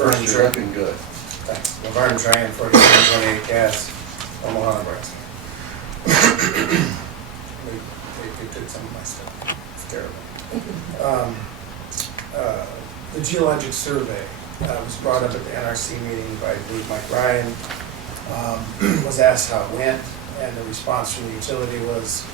LaVerne You're Thraen. looking good. Thanks. LaVerne Thraen, 4728 Cass, Omaha, Nebraska. They took some of my stuff. It's terrible. The geologic survey was brought up at the NRC meeting by, I believe, Mike Ryan. Was asked how it went, and the response from the utility was,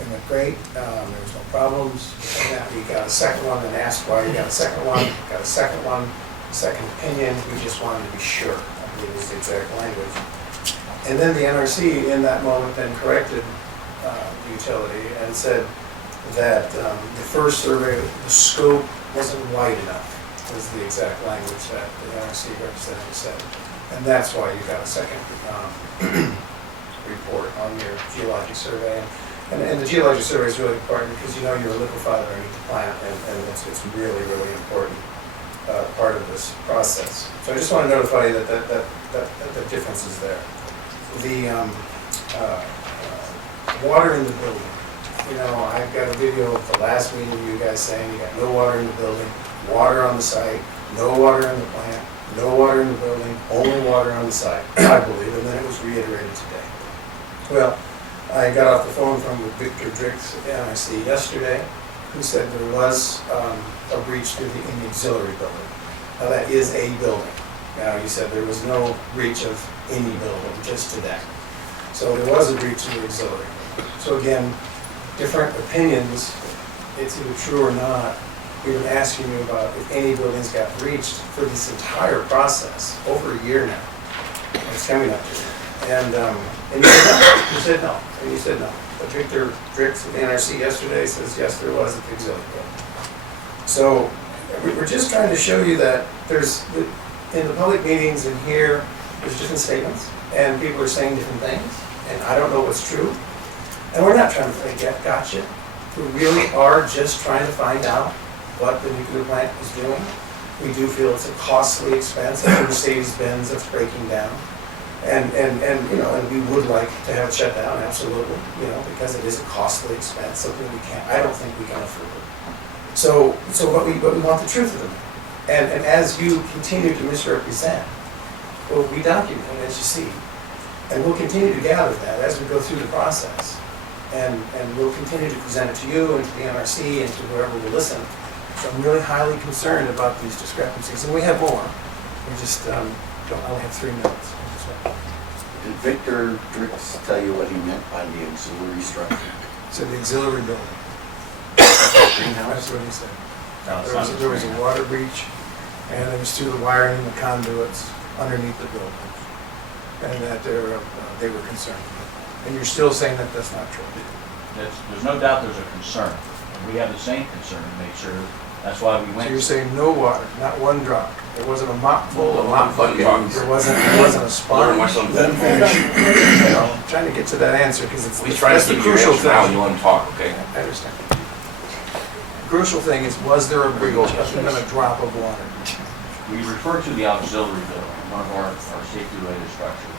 it went great, there was no problems. And that we got a second one and asked why you got a second one, got a second one, second opinion, we just wanted to be sure, I believe is the exact language. And then the NRC in that moment then corrected the utility and said that the first survey, the scope wasn't wide enough, was the exact language that the NRC representative said. And that's why you got a second report on your geologic survey. And the geologic survey is really important because you know you're a liquefier underneath the plant, and it's really, really important part of this process. So I just want to notify you that difference is there. The water in the building. You know, I've got a video of the last meeting of you guys saying you got no water in the building, water on the site, no water in the plant, no water in the building, only water on the site, I believe, and then it was reiterated today. Well, I got off the phone from Victor Drix at the NRC yesterday, who said there was a breach in the auxiliary building. Now that is a building. Now you said there was no breach of any building, just today. So there was a breach in the auxiliary. So again, different opinions, it's either true or not. We've been asking you about if any buildings got breached for this entire process, over a year now. It's coming up to it. And you said no. And you said no. But Victor Drix at the NRC yesterday says yes, there was at the auxiliary building. So we're just trying to show you that there's, in the public meetings and here, there's different statements, and people are saying different things, and I don't know what's true. And we're not trying to play gotcha. We really are just trying to find out what the nuclear plant is doing. We do feel it's a costly expense, like Mercedes-Benz that's breaking down. And you know, and we would like to have it shut down, absolutely, you know, because it is a costly expense, something I don't think we can afford. So but we want the truth of the matter. And as you continue to misrepresent, we'll be documented, as you see. And we'll continue to gather that as we go through the process. And we'll continue to present it to you and to the NRC and to whoever will listen. So I'm really highly concerned about these discrepancies, and we have more. We just don't only have 3 minutes. Did Victor Drix tell you what he meant by the auxiliary structure? So the auxiliary building. Greenhouse? That's what he said. No, There was a water breach, and it was through the wiring and the conduits underneath the building, and that they were concerned. And you're still saying that that's not true? There's no doubt there's a concern. And we have the same concern to make sure. That's why we went. So you're saying no water, not one drop. There wasn't a mop full, a mop bucket. There wasn't a sponge. Let him finish. You know, I'm trying to get to that answer because it's He's trying to the keep your crucial answer now and thing. you let him talk, okay? I understand. The crucial thing is, was there a breach other than a drop of water? We refer to the auxiliary building, one of our safety-related structures.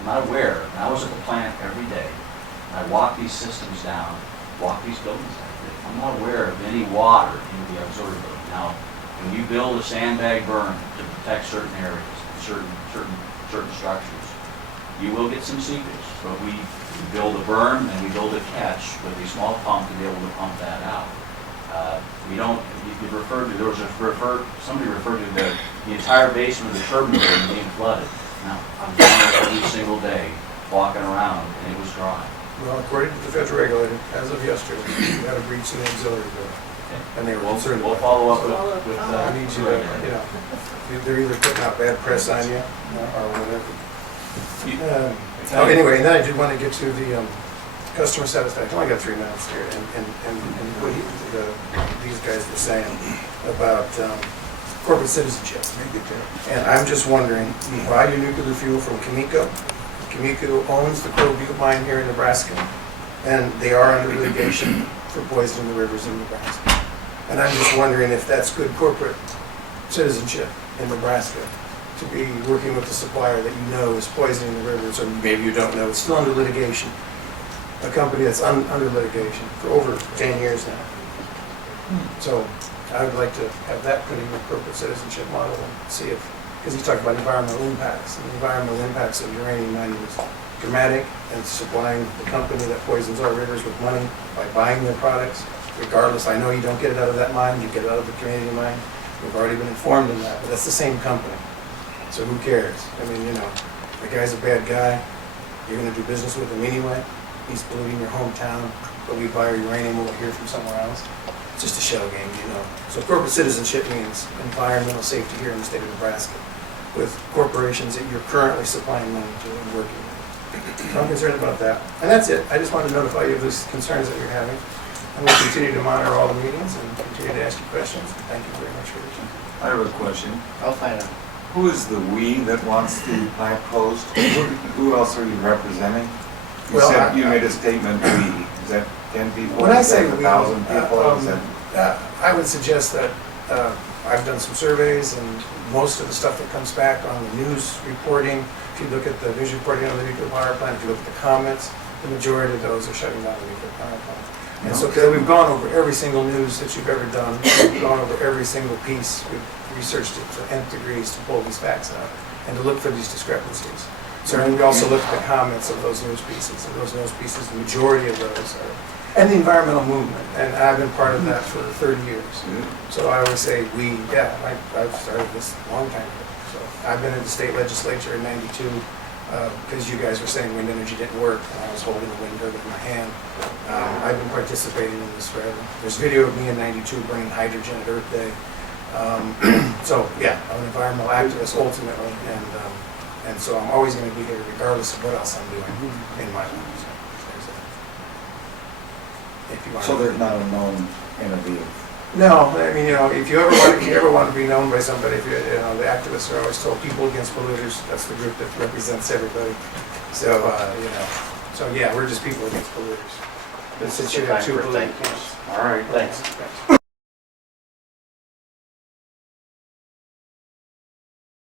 I'm not aware, and I was at the plant every day, and I walk these systems down, walk these buildings down. I'm not aware of any water in the auxiliary building. Now, when you build a sandbag berm to protect certain areas, certain structures, you will get some seepage. But we build a berm and we build a catch with a small pump to be able to pump that out. We don't. You could refer to. There was somebody referred to the entire basement of the turbine building being flooded. Now, I'm down there every single day, walking around, and it was dry. Well, according to the federal regulator, as of yesterday, we had a breach in the auxiliary building. And they were concerned. We'll follow up with I need you to, you know, they're either putting out bad press on you or whatever. Anyway, and then I did want to get to the customer satisfaction. I only got 3 minutes here, and what these guys were saying about corporate citizenship. And I'm just wondering, you buy your nuclear fuel from Cameco. Cameco owns the Crow Butte mine here in Nebraska, and they are under litigation for poisoning the rivers in Nebraska. And I'm just wondering if that's good corporate citizenship in Nebraska, to be working with a supplier that you know is poisoning the rivers, or maybe you don't know, it's still under litigation. A company that's under litigation for over 10 years now. So I would like to have that put in your corporate citizenship model and see if, because you talked about environmental impacts, and the environmental impacts of uranium mining is dramatic, and supplying the company that poisons our rivers with money by buying their products, regardless. I know you don't get it out of that mine, you get it out of the Canadian mine. We've already been informed of that, but that's the same company. So who cares? I mean, you know, the guy's a bad guy. You're gonna do business with him anyway. He's polluting your hometown, but we buy our uranium over here from somewhere else. It's just a shell game, you know. So corporate citizenship means environmental safety here in the state of Nebraska with corporations that you're currently supplying money to and working with. So I'm concerned about that. And that's it. I just wanted to notify you of these concerns that you're having. And we'll continue to monitor all the meetings and continue to ask you questions. Thank you very much for your time. I have a question. I'll find out. Who is the "we" that wants the plant closed? Who else are you representing? You Well, said, you I- made a statement, "we." Is that 10 people? When I Is say that we, 1,000 people? Is that- I would suggest that I've done some surveys, and most of the stuff that comes back on the news reporting, if you look at the news reporting on the nuclear power plant, if you look at the comments, the majority of those are shutting down the nuclear power plant. And so we've gone over every single news that you've ever done, we've gone over every single piece, we've researched it to nth degrees to pull these facts out and to look for these discrepancies. So and we also looked at the comments of those news pieces, and those news pieces, the majority of those are, and the environmental movement, and I've been part of that for 30 years. So I always say we, yeah, I've started this a long time ago. So I've been in the state legislature in '92, because you guys were saying wind energy didn't work, and I was holding the wind turbine in my hand. I've been participating in this forever. There's video of me in '92 bringing hydrogen at Earth Day. So yeah, I'm an environmental activist ultimately, and so I'm always going to be here regardless of what else I'm doing in my life. So there's that. If you want So to- there's not a known interview. No, I mean, you know, if you ever want to be known by somebody, if you know, the activists are always told people against polluters. That's the group that represents everybody. So you know, so yeah, we're just people against polluters. But since you have two Thank you. polluters. All right. Thanks. Thanks.